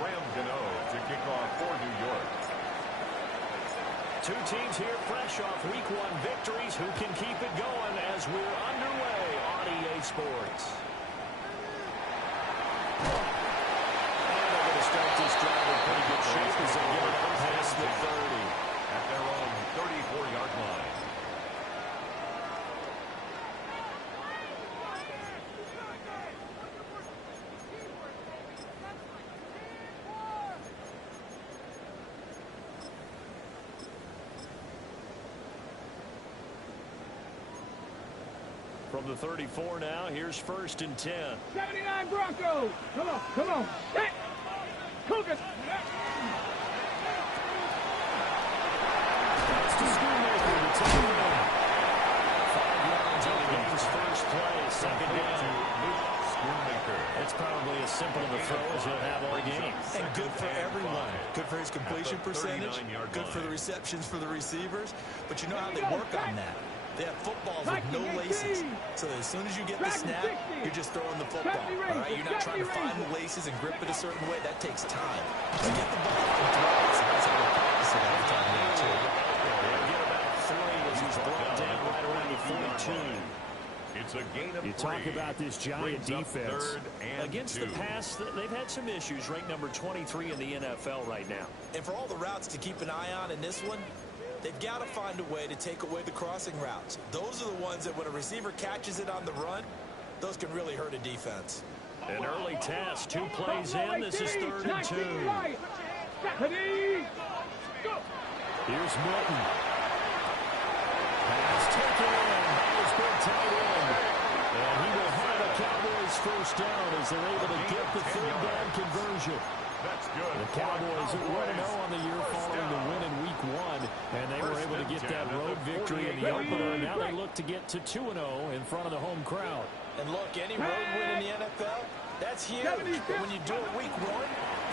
Graham Gano to kick off for New York. Two teams here fresh off Week 1 victories. Who can keep it going as we're underway on EA Sports? And they're going to start this drive in pretty good shape as they get it up past the 30. At their own 34-yard line. From the 34 now, here's 1st and 10. 79 Broncos. Come on, come on. Hey, Cougars. That's to Schoonmaker to take it in. 5 yards on the game's first play, 2nd down. It's probably as simple of a throw as he'll have all game. And good for everyone. Good for his completion percentage. Good for the receptions for the receivers. But you know how they work on that. They have footballs with no laces. So as soon as you get the snap, you're just throwing the football. All right? You're not trying to find the laces and grip it a certain way. That takes time. So get the ball and throw it. So that's how they practice it every time now, too. They'll get about 3 as he's brought down right around the 42. It's a gain of 3. You talk about this Giant defense. Against the pass, they've had some issues. Ranked number 23 in the NFL right now. And for all the routes to keep an eye on in this one, they've got to find a way to take away the crossing routes. Those are the ones that when a receiver catches it on the run, those can really hurt a defense. An early test, 2 plays in. This is 3rd and 2. Here's Milton. Pass taken in. It's been tight end. And he will have a Cowboys first down as they're able to get the 3rd down conversion. That's good. The Cowboys are 1-0 on the year following the win in Week 1, and they were able to get that road victory in the opener, and now they look to get to 2-0 in front of the home crowd. And look, any road win in the NFL, that's huge. But when you do it Week 1,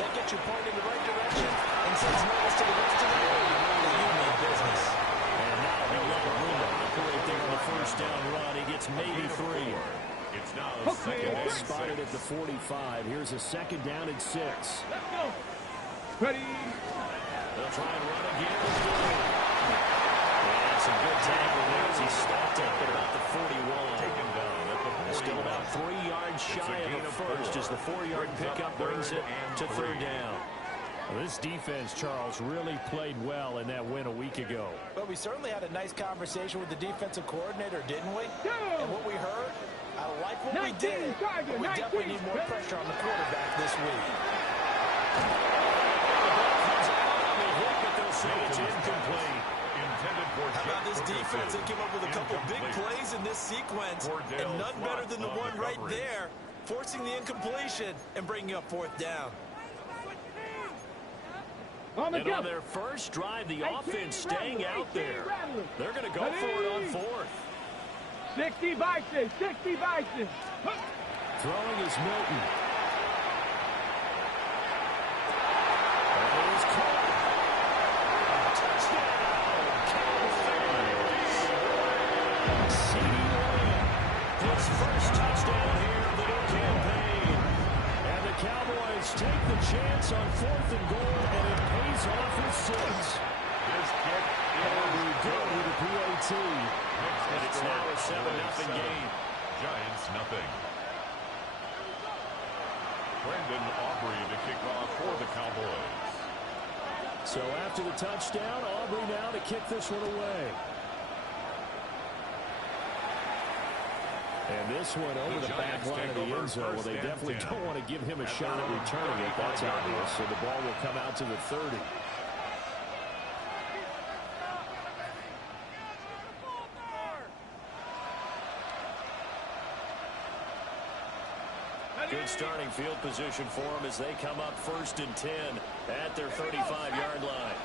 that gets you pointed in the right direction and sends notice to the rest of the league that you mean business. And now he'll let room to operate there on the first down run. He gets maybe 3. It's now 2nd and 6. Spotted at the 45. Here's a 2nd down and 6. Let's go. Ready. They'll try and run again. And some good tackle there as he stopped up at about the 41. Taken down at the 41. Still about 3 yards shy of a first as the 4-yard pickup brings it to 3rd down. Well, this defense, Charles, really played well in that win a week ago. But we certainly had a nice conversation with the defensive coordinator, didn't we? And what we heard, I like what we did, but we definitely need more pressure on the quarterback this week. It's incomplete. How about this defense? They came up with a couple big plays in this sequence, and none better than the one right there, forcing the incompletion and bringing up 4th down. And on their first drive, the offense staying out there. They're going to go for it on 4th. 60 Bison, 60 Bison. Throwing is Milton. His first touchdown here of the new campaign. And the Cowboys take the chance on 4th and goal, and it pays off with 6. This kick is good with the PAT. And it's now a 7-0 game. Giants nothing. Brendan Aubrey to kick off for the Cowboys. So after the touchdown, Aubrey now to kick this one away. And this one over the back line of the end zone. Well, they definitely don't want to give him a shot at returning it. That's obvious. So the ball will come out to the 30. Good starting field position for them as they come up 1st and 10 at their 35-yard line.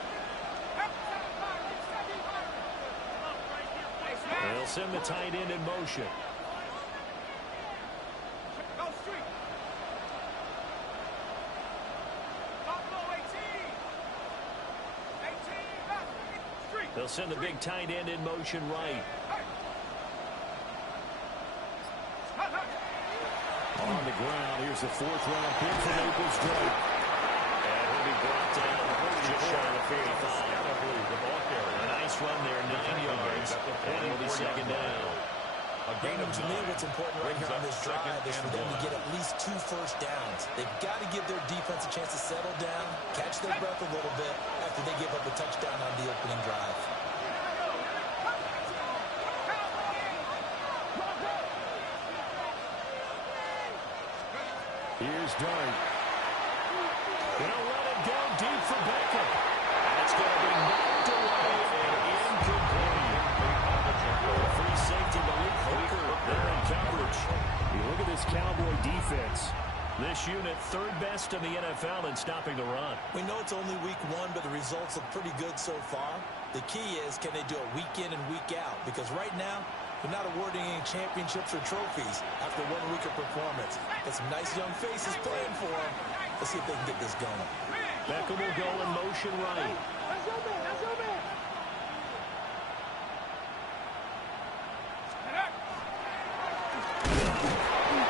They'll send the tight end in motion. They'll send the big tight end in motion right. On the ground, here's the 4th round pick for Naples Drake. brought down just shy of the 45. A nice run there, 9 yards, and it'll be second down. Brandon, to me, what's important right here on this drive is for them to get at least 2 first downs. They've got to give their defense a chance to settle down, catch their breath a little bit after they give up a touchdown on the opening drive. Here's Dart. Gonna let it go deep for Beckham. That's going to be knocked away and incomplete. Free safety Malik Hooker there in coverage. You look at this Cowboy defense. This unit, third best in the NFL in stopping the run. We know it's only week 1, but the results look pretty good so far. The key is, can they do it week in and week out? Because right now, they're not awarding any championships or trophies after 1 week of performance. Got some nice young faces playing for them. Let's see if they can get this going. Beckham will go in motion right. That's your man. That's your man.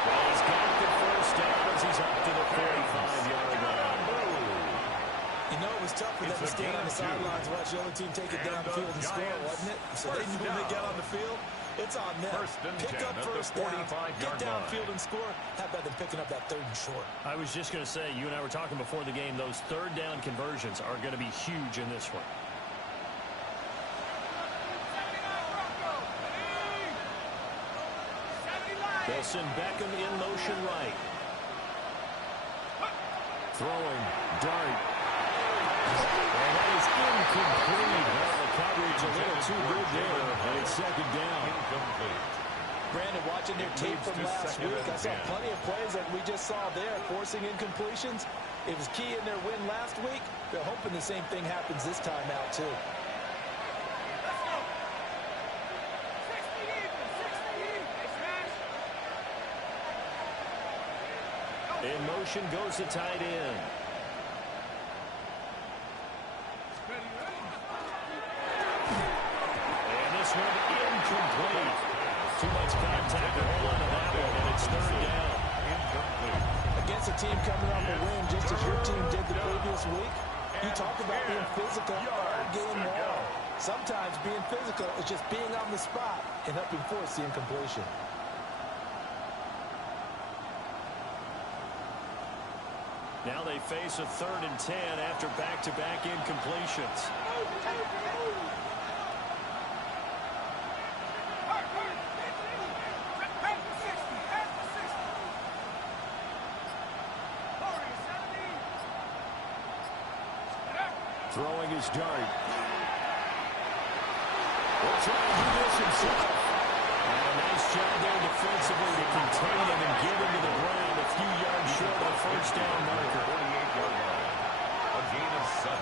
Well, he's got the first down as he's up to the 45-yard line. You know, it was tough for them to stand on the sidelines and watch the other team take it downfield and score, wasn't it? So they knew when they get on the field, it's on them. Pick up first down, get downfield and score. How about them picking up that 3rd and short? I was just going to say, you and I were talking before the game, those third down conversions are going to be huge in this one. They'll send Beckham in motion right. Throwing, Dart. And that is incomplete. Well, the coverage a little too good there, and it's second down. Brandon, watching their tape from last week, I saw plenty of plays like we just saw there, forcing incompletions. It was key in their win last week. They're hoping the same thing happens this time out, too. In motion goes the tight end. And this one incomplete. Too much contact to hold on to that one, and it's third down. Against a team coming off a win just as your team did the previous week, you talk about being physical all game long. Sometimes being physical is just being on the spot and helping force the incompletion. Now they face a 3rd and 10 after back-to-back incompletions. Throwing his Dart. Will try to do this himself. And a nice job there defensively to contain him and get him to the ground a few yards short of the first down marker. 48-yard line. A gain of 7.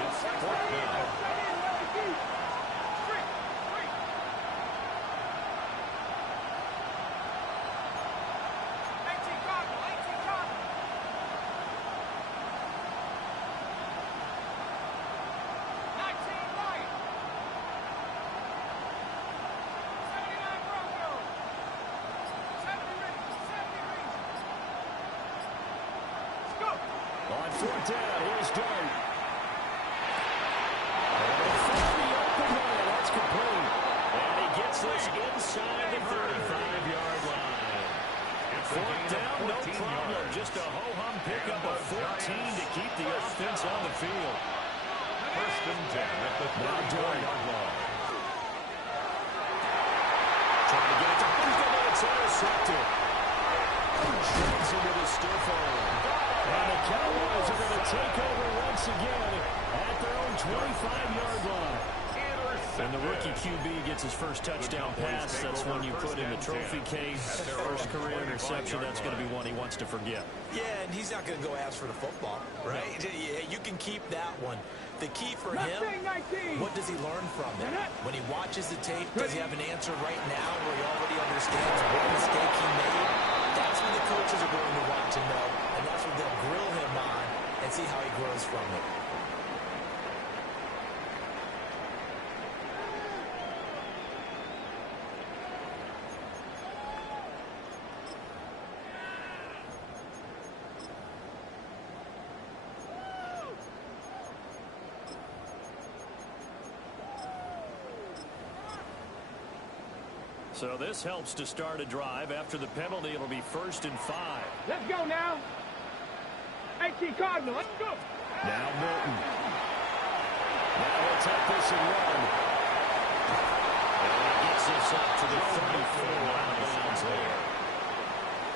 It's 4th down. On 4th down, here's Dart. And they find the open man. That's complete. And he gets this inside the 35-yard line. 4th down, no problem. Just a ho-hum pickup of 14 to keep the offense on the field. 1st and 10 at the 34-yard line. Trying to get it to Beckham, and it's intercepted. Shrugs him with a stiff arm. And the Cowboys are going to take over once again at their own 25-yard line. And the rookie QB gets his first touchdown pass. That's one you put in the trophy case. First career interception, that's going to be one he wants to forget. Yeah, and he's not going to go ask for the football, right? Yeah, you can keep that one. The key for him, what does he learn from it? When he watches the tape, does he have an answer right now where he already understands what mistake he made? That's what the coaches are going to want to know, and that's what they'll grill him on and see how he grows from it. So this helps to start a drive. After the penalty, it'll be 1st and 5. Let's go now. AT Cardinal, let's go. Now Milton. Now he'll take this and run. And he gets this up to the 34 out of bounds there.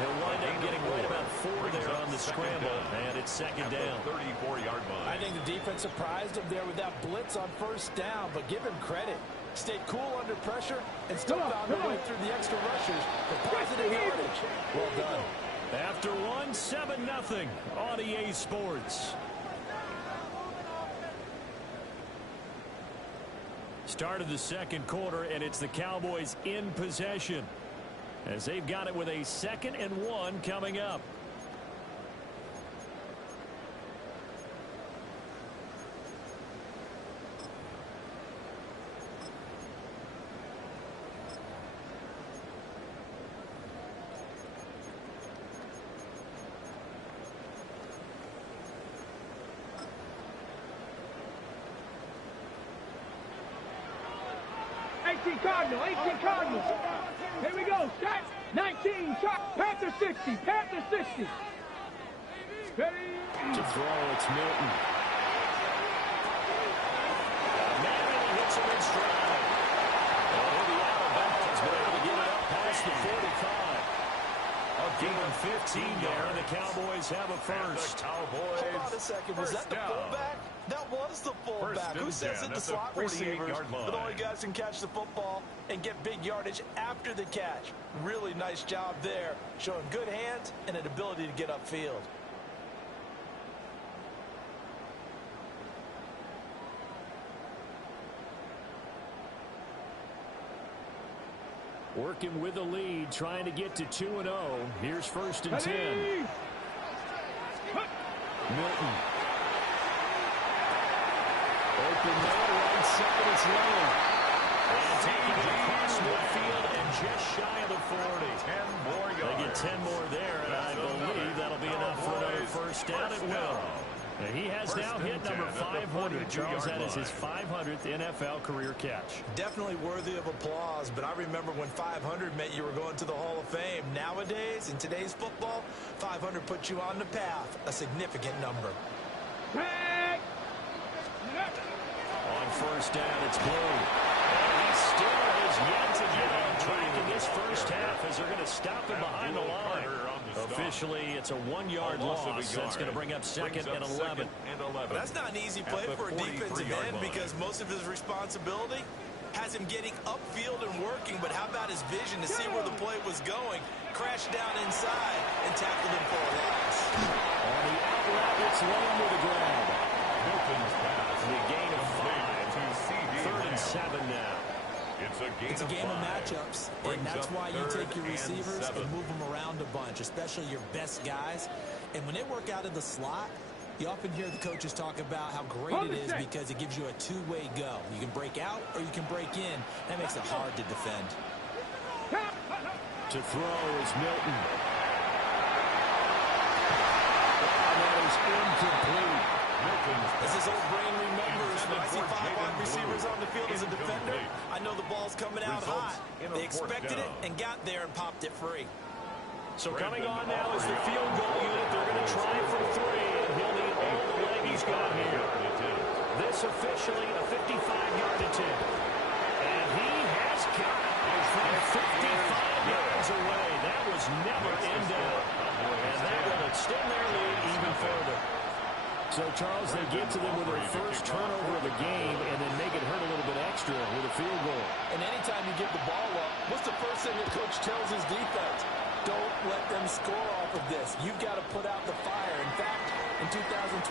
He'll wind up getting right about 4 there on the scramble, and it's 2nd down. 34-yard line. I think the defense surprised him there with that blitz on 1st down, but give him credit. Stayed cool under pressure and still found a way through the extra rushers for positive yardage. Well done. After one, 7-0 on EA Sports. Start of the 2nd quarter, and it's the Cowboys in possession, as they've got it with a 2nd and 1 coming up. Cardinal, 18 Cardinal. Here we go. Set. 19. Shot. Panther 60. Panther 60. Ready. To throw, it's Milton. Marion hits him in stride. And he'll be out of bounds, but able to get it up past the 45. A gain of 15 there, and the Cowboys have a first. Hold on a second. Was that the fullback? That was the fullback. Who says it? The slot receivers. But only guys can catch the football and get big yardage after the catch. Really nice job there, showing good hands and an ability to get upfield. Working with the lead, trying to get to 2-0. Here's 1st and 10. Milton. Open there, right side, it's Lane. And taking it across midfield and just shy of the 40. 10 more yards. They get 10 more there, and I believe that'll be enough for another 1st down. It will. And he has now hit number 500. Charles, that is his 500th NFL career catch. Definitely worthy of applause, but I remember when 500 meant you were going to the Hall of Fame. Nowadays, in today's football, 500 puts you on the path, a significant number. On 1st down, it's Blue. And he still is yet to get on track in this 1st half as they're going to stop him behind the line. Officially, it's a 1-yard loss. That's going to bring up 2nd and 11. That's not an easy play for a defensive end because most of his responsibility has him getting upfield and working, but how about his vision to see where the play was going, crashed down inside, and tackled him for a loss. On the outlet, it's Lane with a grab. Milton's pass. The gain of 5. 3rd and 7 now. It's a game of matchups, and that's why you take your receivers and move them around a bunch, especially your best guys. And when they work out of the slot, you often hear the coaches talk about how great it is because it gives you a two-way go. You can break out or you can break in. That makes it hard to defend. To throw is Milton. That is incomplete. As his old brain remembers, when I see 5 wide receivers on the field as a defender, I know the ball's coming out hot. They expected it and got there and popped it free. So coming on now is the field goal unit. They're going to try for 3, and he'll need all the leg he's got here. This officially a 55-yard attempt. And he has got it from 55 yards away. That was never in doubt. And that will extend their lead even further. So, Charles, they get to them with their first turnover of the game and then make it hurt a little bit extra with a field goal. And anytime you give the ball up, what's the first thing the coach tells his defense? Don't let them score off of this. You've got to put out the fire. In fact, in 2021,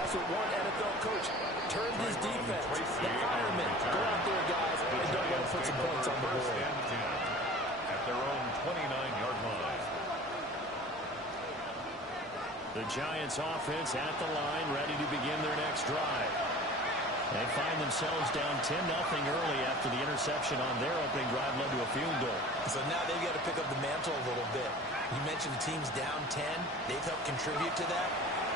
that's what one NFL coach turned his defense. The firemen. Go out there, guys, and don't let them put some points on the board. At their own 29-yard line. The Giants offense at the line, ready to begin their next drive. They find themselves down 10-0 early after the interception on their opening drive led to a field goal. So now they've got to pick up the mantle a little bit. You mentioned the team's down 10. They've helped contribute to that.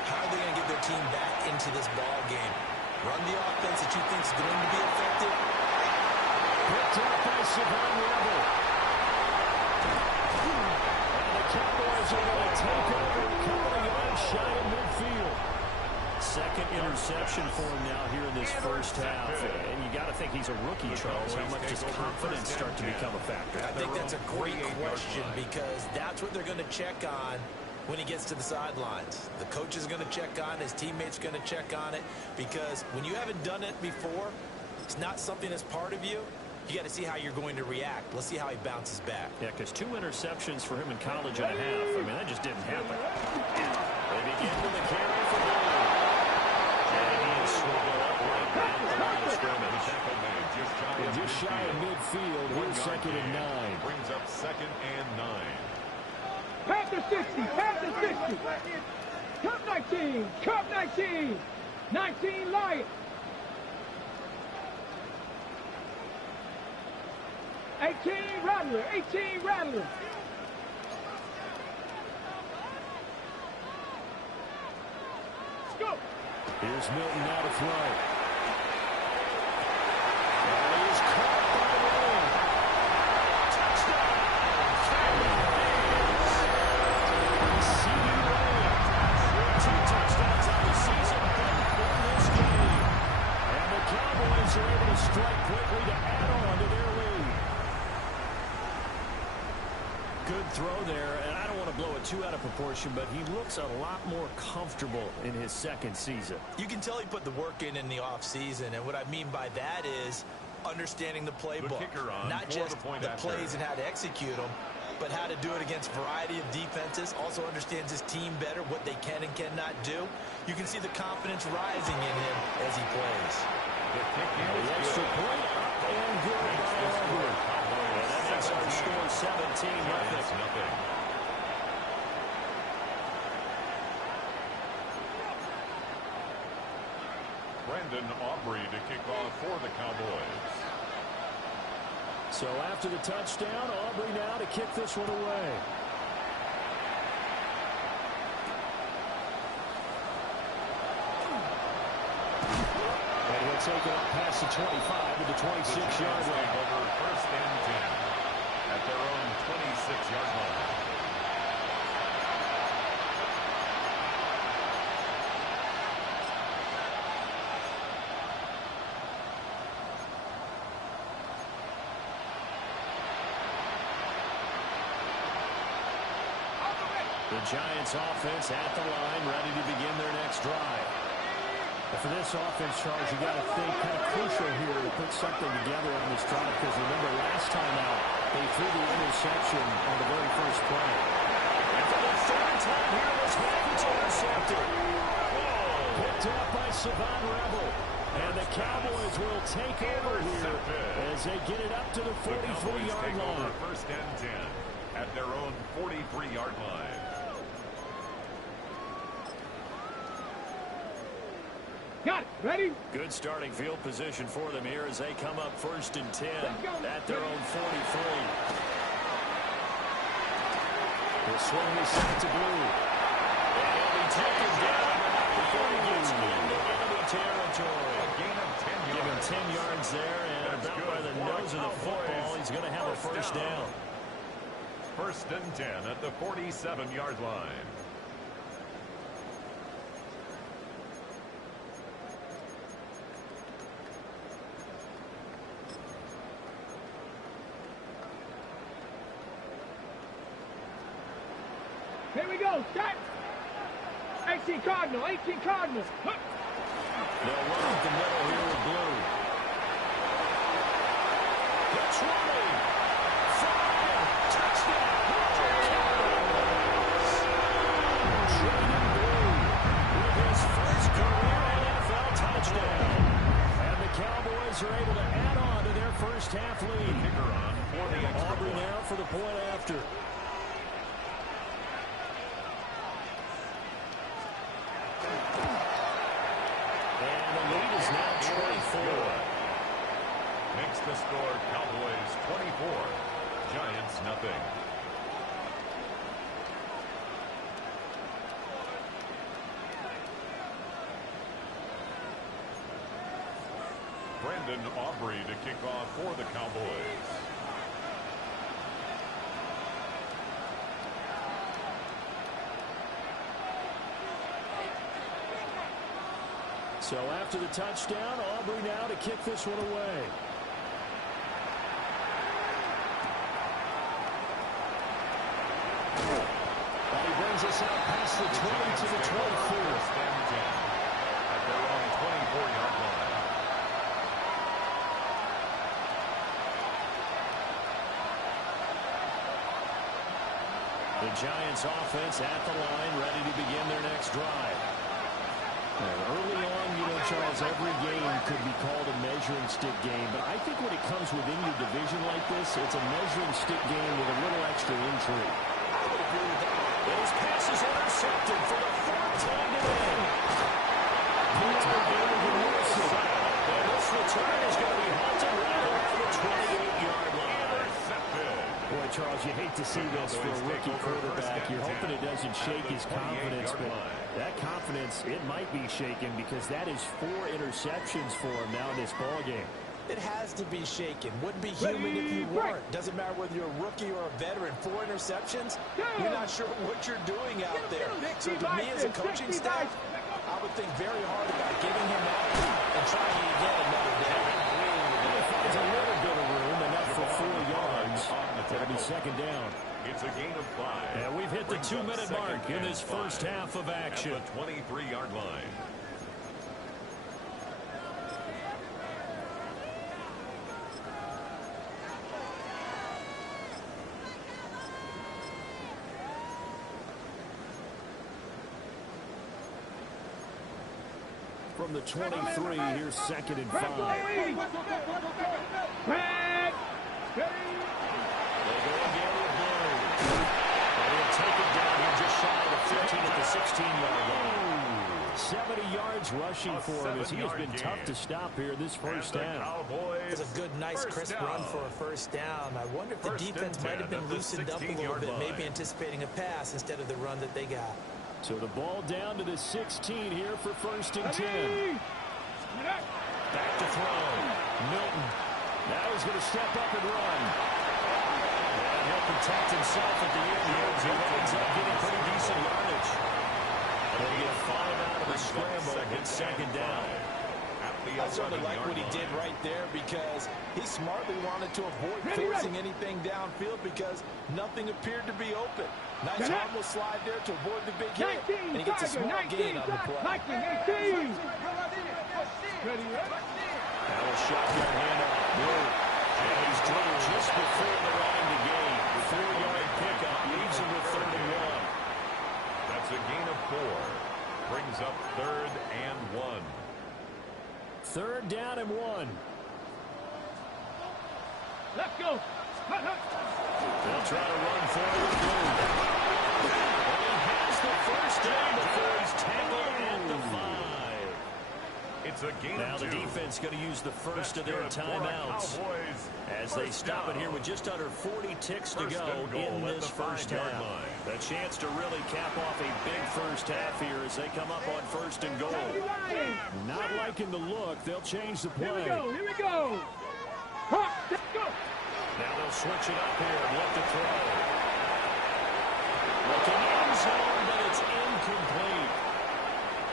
How are they going to get their team back into this ball game? Run the offense that you think is going to be effective, Picked up by Savon Rebel. And the Cowboys are going to take over a couple of yards shy of midfield. Second interception for him now here in this first half. And you got to think he's a rookie, Charles. How much does confidence start to become a factor? I think that's a great question because that's what they're going to check on when he gets to the sidelines. The coach is going to check on it. His teammates are going to check on it because when you haven't done it before, it's not something that's part of you. You got to see how you're going to react. Let's see how he bounces back. Yeah, because 2 interceptions for him in college and a half. I mean, that just didn't happen. They begin with a carry for Blue. And he is swiveled up right at the line of scrimmage. Just shy of midfield. Here's second and 9. Brings up second and 9. Panther 60, Panther 60. Cup 19, Cup 19. 19 Lions. 18 Rattler, 18 Rattler. Let's go. Here's Milton now to throw. And he is caught by Lamb. Touchdown! CeeDee Lamb. 2 touchdowns on the season, both in this game. And the Cowboys are able to strike quickly to add on to their lead. Good throw there, and I don't want to blow it too out of proportion, but he looks a lot more comfortable in his second season. You can tell he put the work in the offseason, and what I mean by that is understanding the playbook. Not just the plays and how to execute them, but how to do it against a variety of defenses. Also understands his team better, what they can and cannot do. You can see the confidence rising in him as he plays. The extra point up and good by Auburn. And that makes our score 17-0. Brandon Aubrey to kick off for the Cowboys. So after the touchdown, Aubrey now to kick this one away. And he'll take it up past the 25 to the 26-yard line. Over first and 10 at their own 26-yard line. The Giants offense at the line, ready to begin their next drive. But for this offense, Charles, you got to think kind of crucial here to put something together on this drive, because remember last time out, they threw the interception on the very first play. And for the third time here, this package intercepted. Picked up by Savon Rebel. And the Cowboys will take over here as they get it up to the 43-yard line. First and 10 at their own 43-yard line. Got it. Ready? Good starting field position for them here as they come up first and 10 at their own 43. The swing is sent to Blue. And he'll be taken down before he gets into enemy territory. A gain of 10 yards. Give him 10 yards there, and about by the nose of the football, he's going to have a first down. First and 10 at the 47-yard line. Here we go. Set. 18 Cardinal. 18 Cardinal. Look. They'll run up the middle here with Blue. That's running. Fire. Touchdown. Jaden Blue with his first career NFL touchdown. And the Cowboys are able to add on to their first half lead. Kicker on for the Aubrey now for the point after. Makes the score Cowboys 24, Giants nothing. Brandon Brandon Aubrey to kick off for the Cowboys. So after the touchdown, Aubrey now to kick this one away. And he brings us out past the 20 to the 24. At their own 24-yard line. The Giants offense at the line, ready to begin their next drive. And early on, Charles, every game could be called a measuring stick game, but I think when it comes within your division like this, it's a measuring stick game with a little extra intrigue. I would agree with that. And his pass is intercepted for the fourth time today. And this return is going to be halted right around the 28-yard line. Boy, Charles, you hate to see this for a rookie quarterback. You're hoping it doesn't shake his confidence, but that confidence, it might be shaken because that is 4 interceptions for him now in this ballgame. It has to be shaken. Wouldn't be human if you weren't. Doesn't matter whether you're a rookie or a veteran. 4 interceptions, you're not sure what you're doing out there. So to me as a coaching staff, I would think very hard about getting him out and trying again another day. He finds a little bit of room, enough for 4 yards. That'll be second down. It's a gain of 5. And we've hit the 2-minute mark in this first half of action. At the 23-yard line. From the 23, here's second and 5. They go again with Blue. And he'll take it down here just shy of the 15 at the 16-yard line. 70 yards rushing for him as he has been tough to stop here this first half. It's a good, nice, crisp run for a first down. I wonder if the defense might have been loosened up a little bit, maybe anticipating a pass instead of the run that they got. So the ball down to the 16 here for first and 10. Back to throw. Milton. Now he's going to step up and run. And he'll protect himself at the end here as he ends up getting pretty decent yardage. And they get 5 out of the scramble. It's second down. I certainly like what he did right there because he smartly wanted to avoid forcing anything downfield because nothing appeared to be open. Nice harmless slide there to avoid the big hit, and he gets a small gain on the play. Now a shotgun handoff. Blue. And he's dropped just before the line to gain. The 4-yard pickup leaves him with 3rd and 1. That's a gain of 4. Brings up 3rd and 1. 3rd down and 1. Let's go. They'll try to run forward. And he has the first down before he's tackled at the 5. It's a gain now of 2. The defense going to use the first of their timeouts as they stop it here with just under 40 ticks to go in this first half. A chance to really cap off a big first half here as they come up on 1st and goal. Not liking the look. They'll change the play. Here we go. Let's go. Now they'll switch it up here and look to throw. Looking end zone, but it's incomplete.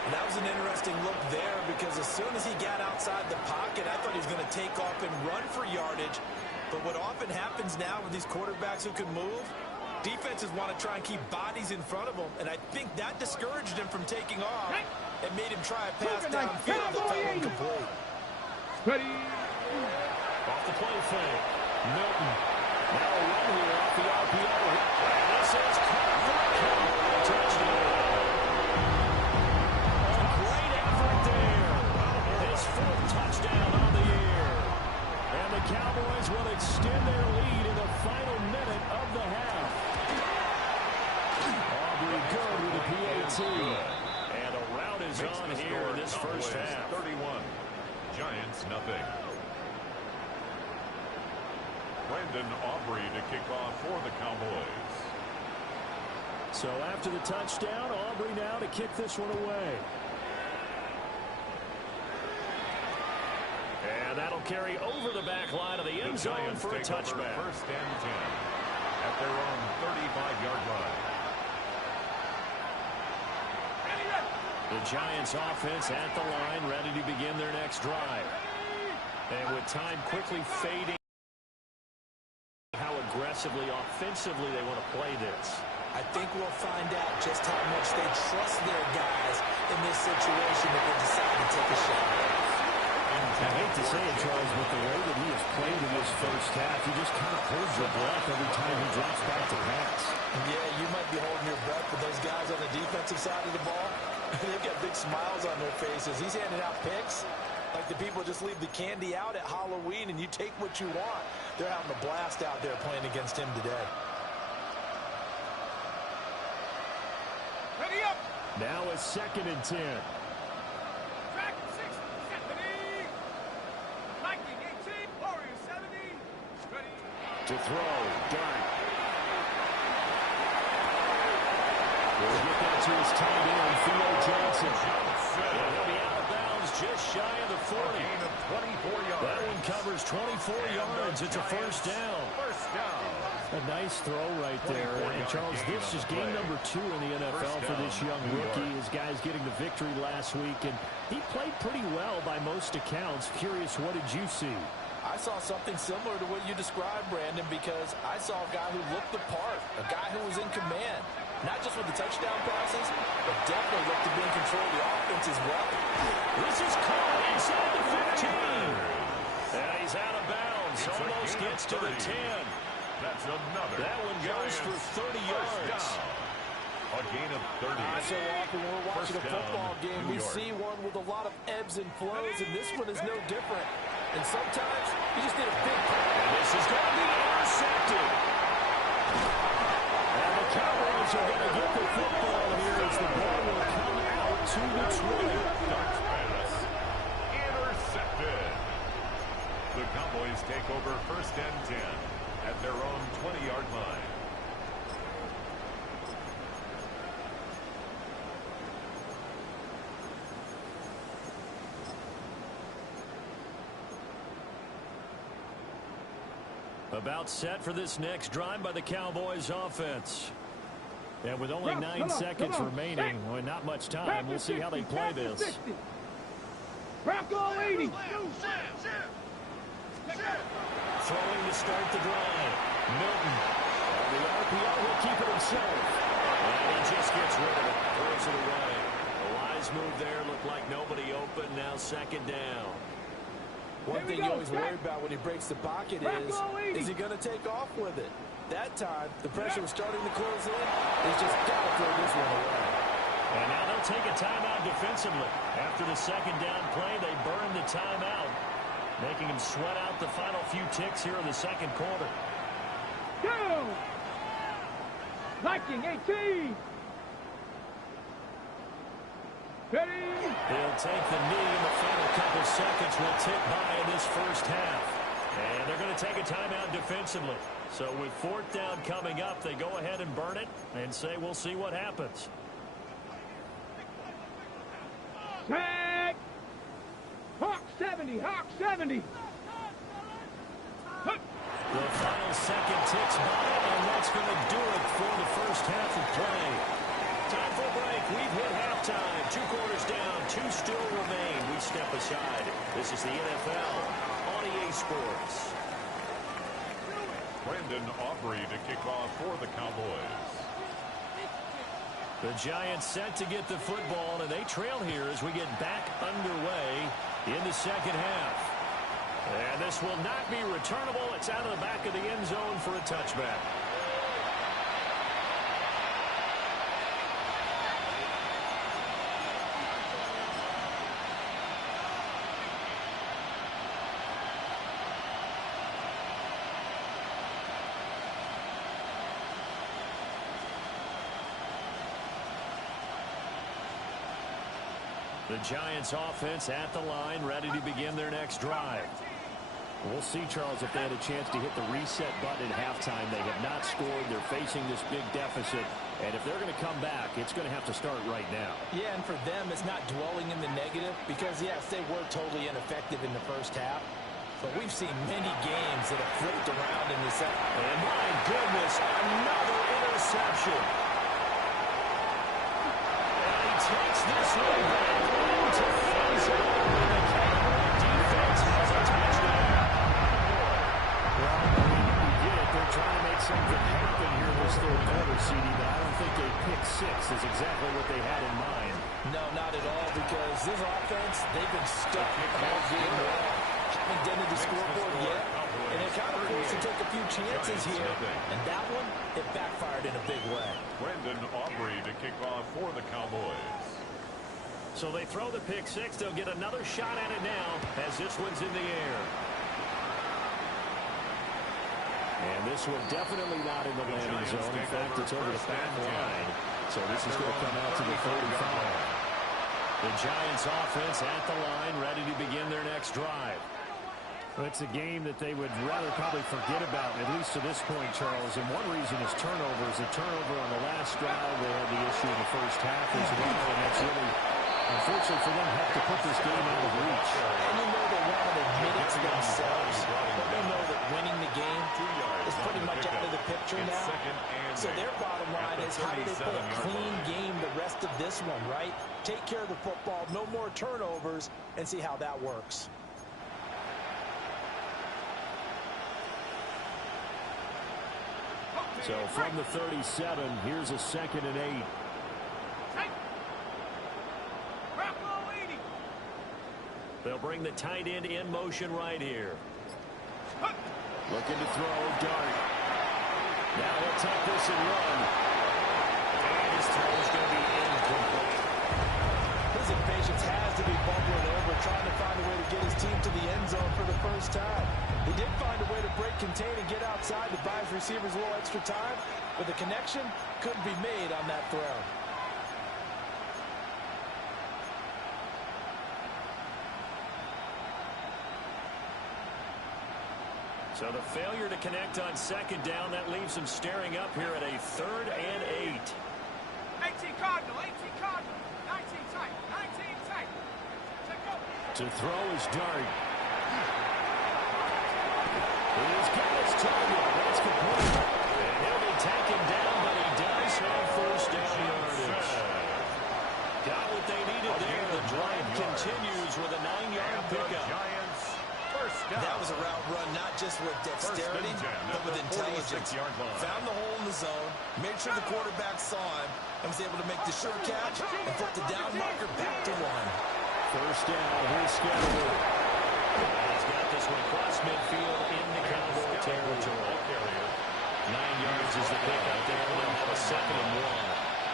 And that was an interesting look there because as soon as he got outside the pocket, I thought he was going to take off and run for yardage. But what often happens now with these quarterbacks who can move, defenses want to try and keep bodies in front of them, and I think that discouraged him from taking off and made him try a pass downfield that fell incomplete. Ready. Off the play fake. Milton. Now a run here off the RPO. And this is touchdown. A great effort there. His 4th touchdown on the year. And the Cowboys will extend their lead in the final minute of the half. Aubrey good with a PAT. And a rout is on here in this first half. 31. Giants nothing. Brandon Aubrey to kick off for the Cowboys. So after the touchdown, Aubrey now to kick this one away. And And that'll carry over the back line of the end zone for a touchback. First and 10 at their own 35-yard line. The Giants offense at the line, ready to begin their next drive. And with time quickly fading, how aggressively, offensively they want to play this. I think we'll find out just how much they trust their guys in this situation if they decide to take a shot. I hate to say it, Charles, but the way that he has played in this first half, he just kind of holds your breath every time he drops back to pass. Yeah, you might be holding your breath, but those guys on the defensive side of the ball, they've got big smiles on their faces. He's handing out picks like the people just leave the candy out at Halloween and you take what you want. They're having a blast out there playing against him today. Ready up. Now it's 2nd and 10. Track 6, 70. Viking 18, Warriors 70. Ready. To throw, Dart. We'll get that to his tight end, Theo Johnson. And he'll be out of bounds just shy of the 40. Gain of 24 yards. That one covers 24 yards. It's a first down. First down. A nice throw right there. And Charles, this is game number 2 in the NFL for this young rookie. His guys getting the victory last week, and he played pretty well by most accounts. Curious, what did you see? I saw something similar to what you described, Brandon, because I saw a guy who looked the part, a guy who was in command. Not just with the touchdown passes, but definitely looked to be in control of the offense as well. This is caught inside the 15. And he's out of bounds. Almost gets to the 10. That's another. That one goes for 30 yards. A gain of 30. So often when we're watching a football game, we see one with a lot of ebbs and flows, and this one is no different. And sometimes you just need a big play. And this is going to be intercepted. And the Cowboys are going to get the football here as the ball will come out to the 20. Intercepted. The Cowboys take over first and 10 at their own 20-yard line. About set for this next drive by the Cowboys offense. And with only 9 seconds remaining, well, not much time, we'll see how they play this. Bronco 80. Throwing to start the drive. Milton. On the RPO, he'll keep it himself. And he just gets rid of it. Throws it away. A wise move there. Looked like nobody open. Now 2nd down. One thing you always worry about when he breaks the pocket is he going to take off with it? That time, the pressure was starting to close in. He's just got to throw this one away. And now they'll take a timeout defensively. After the 2nd down play, they burn the timeout, making him sweat out the final few ticks here in the 2nd quarter. Go! Viking 18. Ready? He'll take the knee in the final couple seconds. Will tick by in this first half. And they're going to take a timeout defensively. So with 4th down coming up, they go ahead and burn it and say we'll see what happens. Sack! Hawk 70, Hawk 70. The final second ticks by, and that's going to do it for the first half of play. Time for a break. We've hit halftime. 2 quarters down. 2 still remain. We step aside. This is the NFL on EA Sports. Brandon Aubrey to kick off for the Cowboys. The Giants set to get the football, and they trail here as we get back underway in the 2nd half. And this will not be returnable. It's out of the back of the end zone for a touchback. The Giants offense at the line, ready to begin their next drive. We'll see, Charles, if they had a chance to hit the reset button at halftime. They have not scored. They're facing this big deficit. And if they're going to come back, it's going to have to start right now. Yeah, and for them, it's not dwelling in the negative because, yes, they were totally ineffective in the first half. but we've seen many games that have flipped around in this. And my goodness, another interception. And he takes this one back into the end zone. The Cowboy defense has a touchdown. Well, I mean, we get it. They're trying to make something happen here in this third quarter, CD, but I don't think a pick six is exactly what they had in mind. No, not at all, because this offense, they've been stuck all game long. Haven't dented the scoreboard yet, and they're kind of forced to take a few chances here. And that one, it backfired in a big way. Brendan Aubrey to kick off for the Cowboys. So they throw the pick six. They'll get another shot at it now as this one's in the air. And this one definitely not in the landing zone. In fact, it's over the back line. So this is going to come out to the 35. The Giants offense at the line, ready to begin their next drive. Well, it's a game that they would rather probably forget about, at least to this point, Charles. And one reason is turnovers. A turnover on the last drive. They had the issue in the first half as well. And that's really, unfortunately for them, have to put this game out of reach. And you know they want to admit it to themselves, but they know that winning the game is pretty much out of the picture now. So their bottom line is, how do they play a clean game the rest of this one, right? Take care of the football, no more turnovers, and see how that works. So from the 37, here's a 2nd and 8. They'll bring the tight end in motion right here. Looking to throw, Dart. Now he'll take this and run. And his throw is going to be incomplete. His impatience has to be bubbling over, trying to find a way to get his team to the end zone for the first time. He did find a way to break, contain, and get outside to buy his receivers a little extra time, but the connection couldn't be made on that throw. So the failure to connect on 2nd down, that leaves them staring up here at a 3rd and 8. 18 Cardinal, 18 Cardinal, 19 tight, 19 tight. To throw is Dart. He's got his target. That's complete. And he'll be taken down, but he does have first down yardage. Got what they needed there. The drive continues with a 9-yard pickup. That was a route run, not just with dexterity, but with intelligence. Found the hole in the zone, made sure the quarterback saw him, and was able to make the sure catch and put the down marker back to 1. First down, here's Scatterwood. He's got this one across midfield into Cowboy territory. 9 yards is the pickup there. They'll have a 2nd and 1.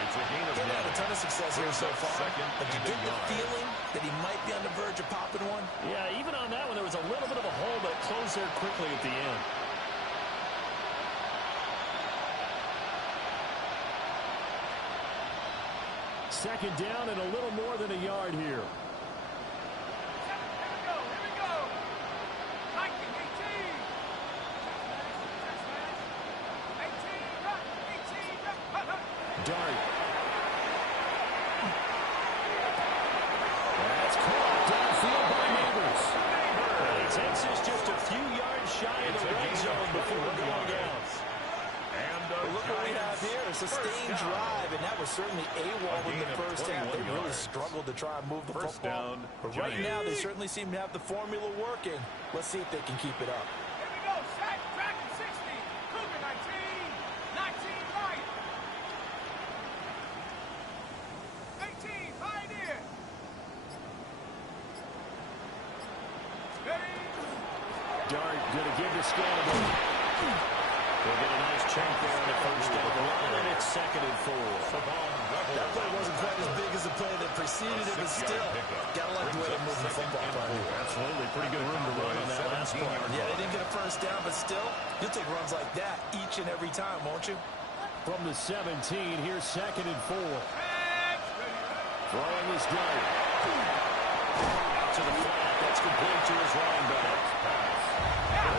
They've had a ton of success here so far, but you get the feeling that he might be on the verge of popping one. Yeah, even on that one, there was a little bit of a hole, but it closed there quickly at the end. Second down and a little more than a yard here. Dart. That's caught downfield by Neighbors. He takes us just a few yards shy of the red zone before going out. Look what we have here, a sustained drive, and that was certainly AWOL in the first half. They really struggled to try and move the football. But right now, they certainly seem to have the formula working. Let's see if they can keep it up. Here we go, sack, Dragon 60, Cougar 19, 19 right. 18, Pioneer. Ready? Dart going to give to Scatterwood. They'll get a nice chunk there on the first down run, and it's 2nd and 4. That play wasn't quite as big as the play that preceded it, but still, gotta like the way they moved the football. Absolutely, pretty good room to run on that last part. Yeah, they didn't get a first down, but still, you'll take runs like that each and every time, won't you? From the 17, here's 2nd and 4. Throwing is Dart. Out to the flat, that's complete to his running back.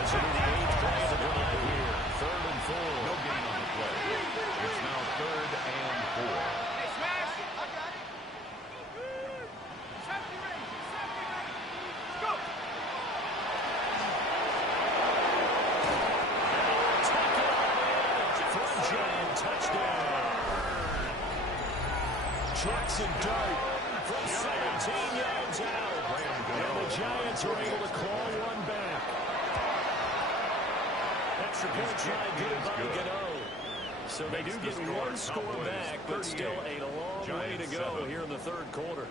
This will be the 8th play of the drive here. 3rd and 4. No gain on the play. It's now 3rd and 4. Hey, smash. I got it. 70 range, 70 range. Let's go. trucks some dirt from 17 yards out. And the Giants are able to claw one back. Extra point try good by Gano. So they do get one score back, but still a long way to go here in the third quarter.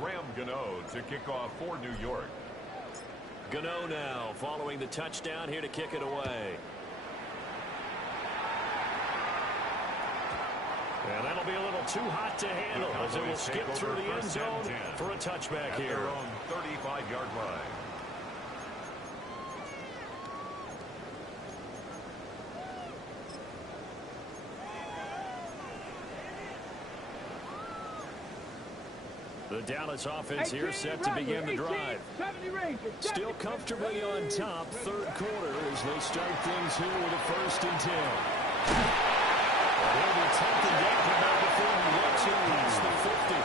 Graham Gano to kick off for New York. Gano now following the touchdown here to kick it away. And that'll be a little too hot to handle as it will skip through the end zone for a touchback here. At their own 35-yard line. The Dallas offense here set to begin the drive. Still comfortably on top, third quarter, as they start things here with a 1st and 10. They'll be taken down from there before he gets to reach the 50.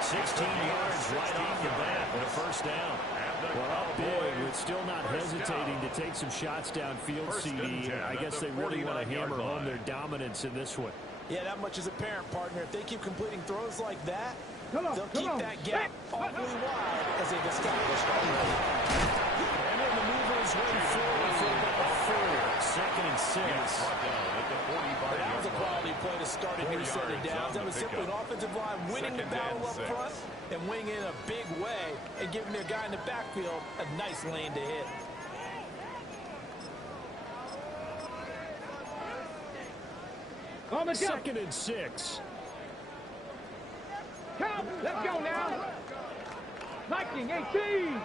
16 yards right off the bat and a 1st down. Well, up big, but still not hesitating to take some shots downfield, CD. I guess they really want to hammer home their dominance in this one. Yeah, that much is apparent, partner. If they keep completing throws like that, they'll keep that gap awfully wide as they've established already. And then the movers went forward for about 4. 2nd and 6. That was a quality play to start a new set of downs. That was simply an offensive line winning the battle up front and winning in a big way and giving their guy in the backfield a nice lane to hit. On the 2nd and 6. Count. Let's go now. Lightning 18.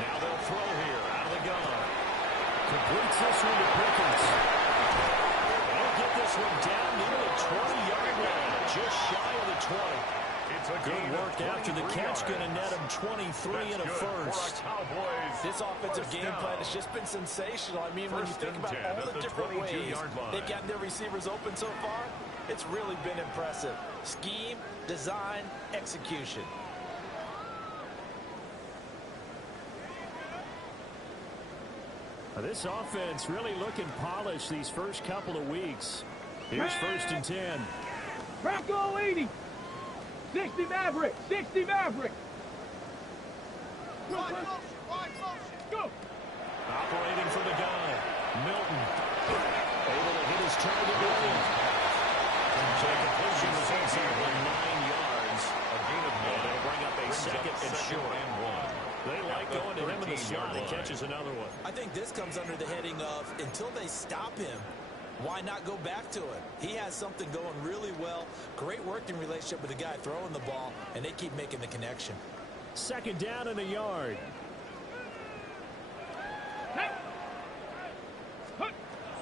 Now they'll throw here out of the gun. Completes this one to Pickens. They'll get this one down near the 20-yard line, just shy of the 20. It's a Good work after the catch, going to net him 23 and a 1st. This offensive game plan has just been sensational. I mean, when you think about all the different ways they've gotten their receivers open so far, it's really been impressive. Scheme, design, execution. This offense really looking polished these first couple of weeks. Here's 1st and 10. Bronco 80. 60 Maverick. 60 Maverick. Go. Operating for the guy, Milton. Able to hit his target early. So completion was easy for 9 yards. A gain of 1. They'll bring up a 2nd and short. And 1. They like going to him in the slot. He catches another one. I think this comes under the heading of until they stop him, why not go back to it? He has something going really well. Great working relationship with the guy throwing the ball, and they keep making the connection. 2nd down and a yard.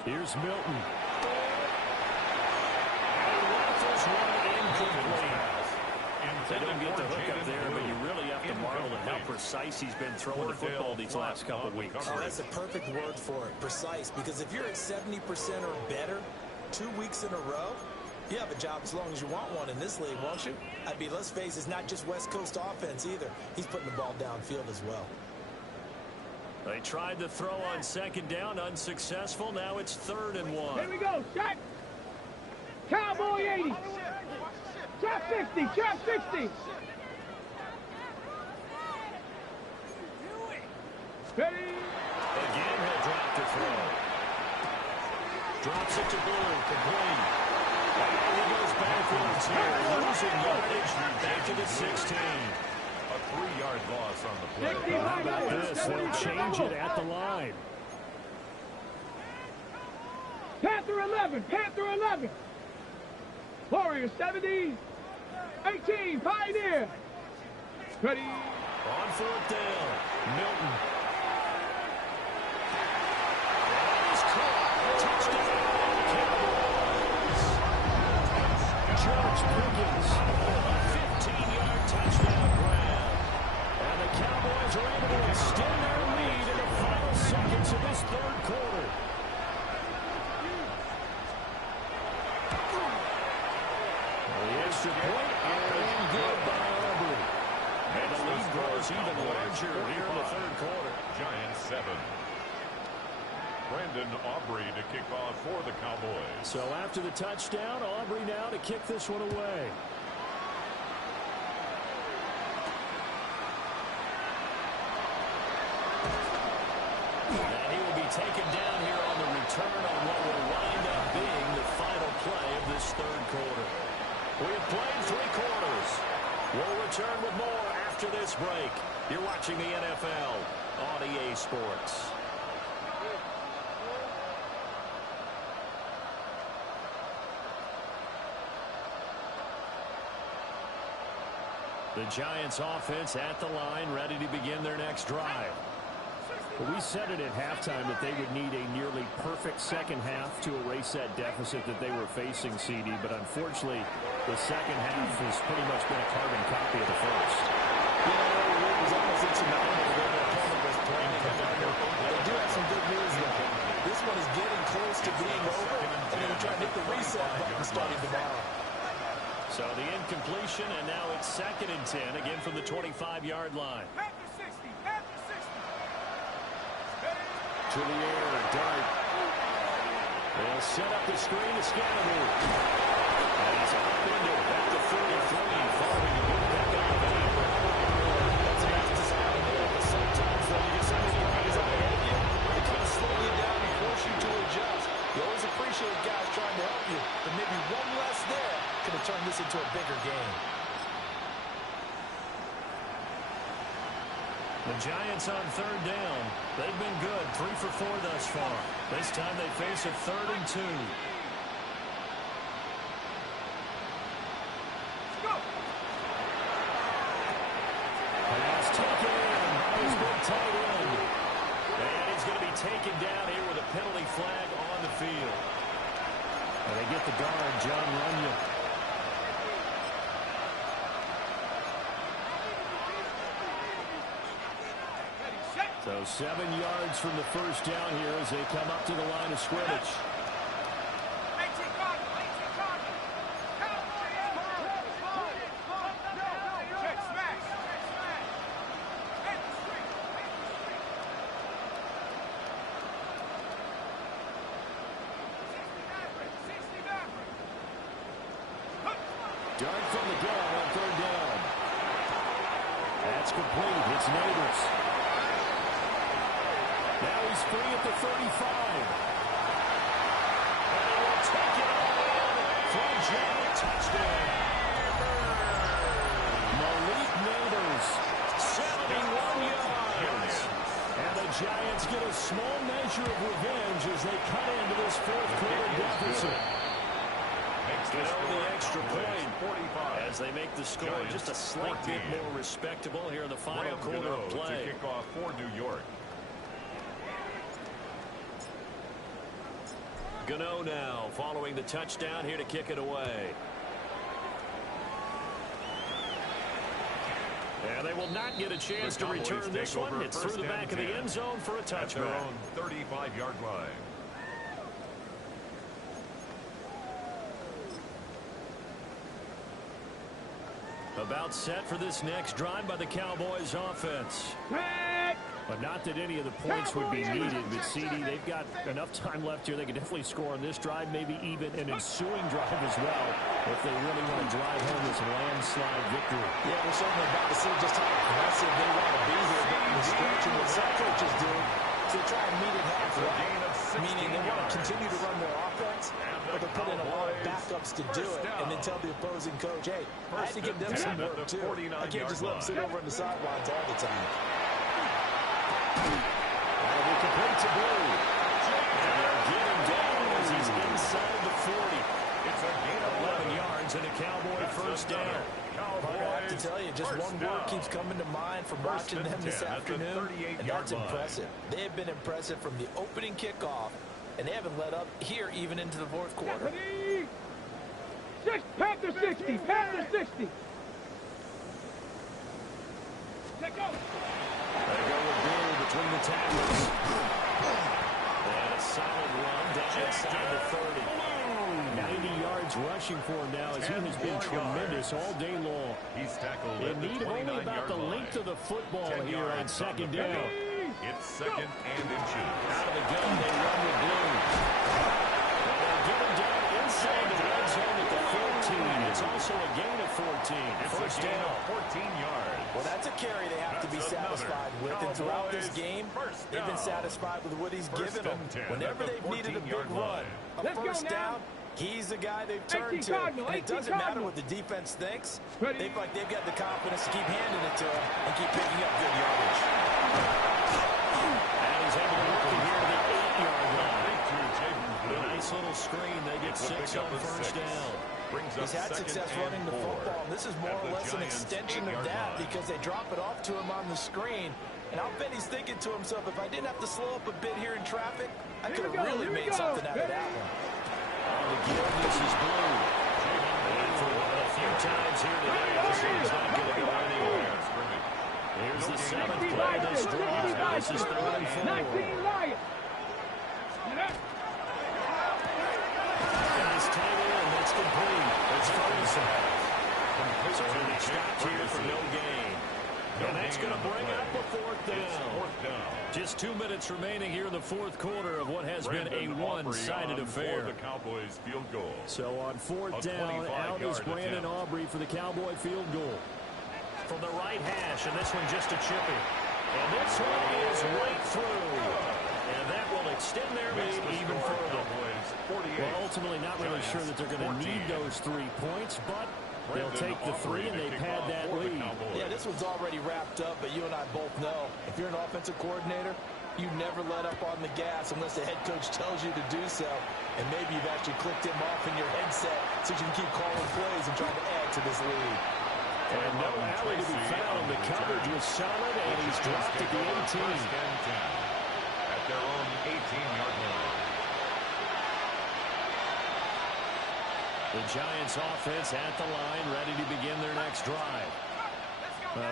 Here's Milton. Rifles one incomplete. They don't get the hook up there, but you really have to marvel at how precise he's been throwing the football these last couple of weeks. Oh, that's a perfect word for it, precise, because if you're at 70% or better 2 weeks in a row, you have a job as long as you want one in this league, won't you? I mean, let's face it, it's not just West Coast offense either. He's putting the ball downfield as well. They tried to throw on 2nd down, unsuccessful. Now it's 3rd and 1. Here we go. Shot. Cowboy 80. Trap 60. Trap 60. Ready. Again, he'll drop the throw. Drops it to Blue. Complete. And he goes backwards here. Losing yardage back to the 16. A 3-yard loss on the play. How about this? They'll change it at the line. Panther 11. Panther 11. Warriors 70. 18. Pioneer. Ready. On 4th down. Milton. He's caught. Touchdown. Cowboys. George Pickens. A 15-yard touchdown grab. And the Cowboys are able to extend their lead in the final seconds of this third quarter. The extra point and good by Aubrey. And the lead grows even larger here in the third quarter. Giants 7. Brandon Aubrey to kick off for the Cowboys. So after the touchdown, Aubrey now to kick this one away. And he will be taken down here on the return on what will wind up being the final play of this third quarter. We have played 3 quarters. We'll return with more after this break. You're watching the NFL on EA Sports. The Giants offense at the line, ready to begin their next drive. But we said it at halftime that they would need a nearly perfect second half to erase that deficit that they were facing, CD. But unfortunately, the second half has pretty much been a carbon copy of the first. You know, it was almost insurmountable where their opponent was playing. They do have some good news, though. This one is getting close to being over, and they're trying to hit the reset button starting tomorrow. So the incompletion, and now it's 2nd and 10, again from the 25-yard line. To the air, Dart. They'll set up the screen to Scannable. And he's up into it, back to 33, following a good pick on the back. That's enough to stop there, but sometimes when you get somebody who is ahead of you, they kind of slow you down and force you to adjust. You always appreciate guys trying to help you, but maybe one less there could have turned this into a bigger game. The Giants on 3rd down. They've been good, 3 for 4 thus far. This time they face a 3rd and 2. Pass taken in. He's been tight end. And he's going to be taken down here with a penalty flag on the field. And they get the guard, John Runyon. So 7 yards from the first down here as they come up to the line of scrimmage. Dart from the gun on 3rd down. That's complete. It's Neighbors. Now he's free at the 35. And he will take it all in for a giant touchdown. Malik Neighbors, 71 yards. And the Giants get a small measure of revenge as they cut into this 4th quarter deficit. You know, the extra point 45 as they make the score Giants just a slight 14. Bit more respectable here in the final quarter of play. To kick off for New York. Gano now following the touchdown here to kick it away. And they will not get a chance to return this one. It's through the back of the end zone for a touchback. At their own 35-yard line. About set for this next drive by the Cowboys offense. But not that any of the points would be needed, but CD, they've got enough time left here. They can definitely score on this drive, maybe even an ensuing drive as well, if they really want to drive home this landslide victory. Yeah, we're certainly about to see just how aggressive they want to be here down the stretch. And what some coaches do is they try and meet it halfway, meaning they want to continue to run their offense, but they put in a lot of backups to do it, and then tell the opposing coach, hey, I had to give them some work too. I can't just let them sit over on the sidelines all the time. And we complete to Blue. And they're getting down as he's inside the 40. It's a gain of 11 yards and a Cowboy first down. I have to tell you, just one word keeps coming to mind from watching them this afternoon, and that's impressive. They have been impressive from the opening kickoff, and they haven't let up here even into the 4th quarter. Panther 60, Panther 60. Take go. They go with Blue between the tackles. And a solid run down inside the 30. 90 yards rushing for him now as he has been tremendous all day long. He's tackled in need of only about the length of the football here on 2nd down. It's second and inches. Out of the gun, they run with blue. They'll get him down inside the red zone at the 14. It's also a gain of 14. It's First a gain down. of 14 yards. Well, that's a carry they have to be That's satisfied with. And throughout this game, First they've been down. satisfied with what he's First given them. and 10 Whenever at the they've needed a big 14-yard run, line. a Let's go first now. down, he's the guy they've 18 turned to. Cardinal, And it 18 doesn't matter Cardinal. what the defense thinks. Ready. They feel like they've got the confidence to keep handing it to him and keep picking up good yardage. And he's able to work it here to the 8-yard line. Big to Jaden A Blue. nice little screen. They get It's a 6 pickup on of first 6. down. Brings He's up had second success and running the 4 football. This is more at or the less an Giants' extension of 8-yard that line. because they drop it off to him on the screen. And I'll bet he's thinking to himself, if I didn't have to slow up a bit here in traffic, I could have really made something out of that one. On the give, this is Blue. And for a few times here today, this one's not going to go anywhere. Here's the 7th play of this drive. This is 3rd and 4. 19 Lions. Guys, tight end, that's complete. It's Ferguson. So they stopped here for no gain. And that's going to bring up a 4th down. Just 2 minutes remaining here in the 4th quarter of what has been a one-sided affair. For the Cowboys field goal. So on 4th down, out is Brandon Aubrey for the Cowboy field goal. From the right hash, and this one just a chippy. And this one is right through. And that will extend their lead even further. Well, ultimately not really sure that they're going to need those 3 points, but they'll take the 3 and they pad that lead. Yeah, this one's already wrapped up, but you and I both know if you're an offensive coordinator, you never let up on the gas unless the head coach tells you to do so. And maybe you've actually clicked him off in your headset so you can keep calling plays and trying to add to this lead. And no alley to be found. The coverage was solid, and he's dropped at the 18. At their own 18-yard line. The Giants offense at the line, ready to begin their next drive.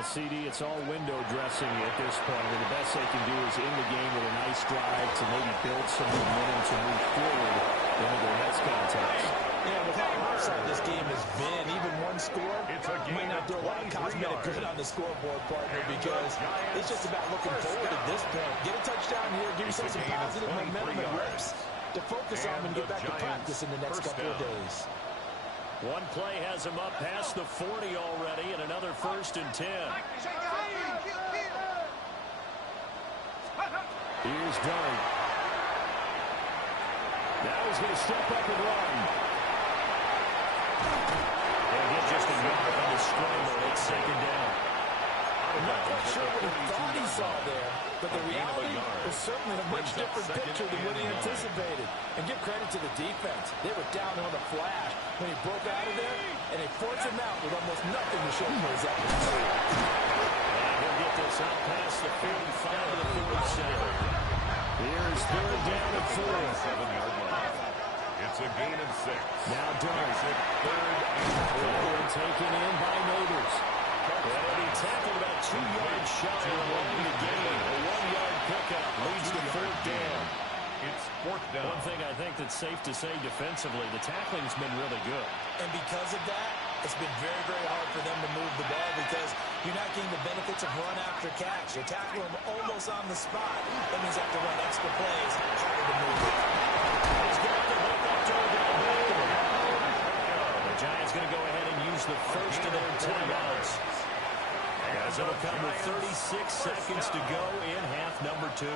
CD, it's all window dressing at this point. And the best they can do is in the game with a nice drive to maybe build some momentum to move forward into their next contest. Yeah, with how lopsided this game has been, even one score might not do a lot of cosmetic good on the scoreboard, partner, because it's just about looking forward at this point. Get a touchdown here, give yourself some positive momentum and reps to focus on and get back to practice in the next couple of days. One play has him up past the 40 already, and another 1st and 10. Here's Dart. Now he's going to step up and run. They'll get just a yard on the scramble. It's 2nd down. I'm not quite sure what he thought he saw there, but the reality was certainly a much different picture than what he anticipated. And give credit to the defense. They were down on the flash when he broke out of there, and they forced him out with almost nothing to show for his efforts. And he'll get this out past the 45 to the 47. Here's 3rd down and 4. 7-yard line. It's a gain of 6. Now Dart. 3rd and 4. Taken in by Neighbors. And he tackled about 2 yards shy along the game. A 1-yard pickup leads to 4th down. It's 4th down. One thing I think that's safe to say defensively, the tackling's been really good. And because of that, it's been very, very hard for them to move the ball because you're not getting the benefits of run after catch. You're tackling them almost on the spot. That means you have to run extra plays, harder to move it. He's got the hook up to the Giants going to go ahead and use the first of their timeouts. As it'll come with 36 seconds to go in half number 2.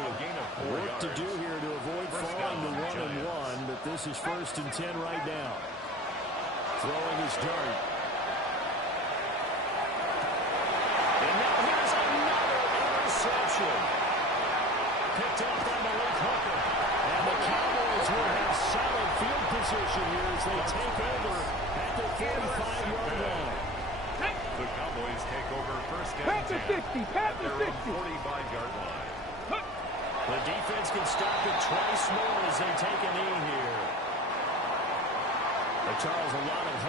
Work to do here to avoid falling to 1-and-1, but this is 1st and 10 right now. Throwing his Dart. And now here's another interception. Picked up by Malik Hooker. And the Cowboys will have solid field position here as they take over at the 45-yard line. The Cowboys take over 1st and 10. Panther 60, Panther 60. 45-yard line. The defense can stop it twice more as they take a knee here. Charles, a lot of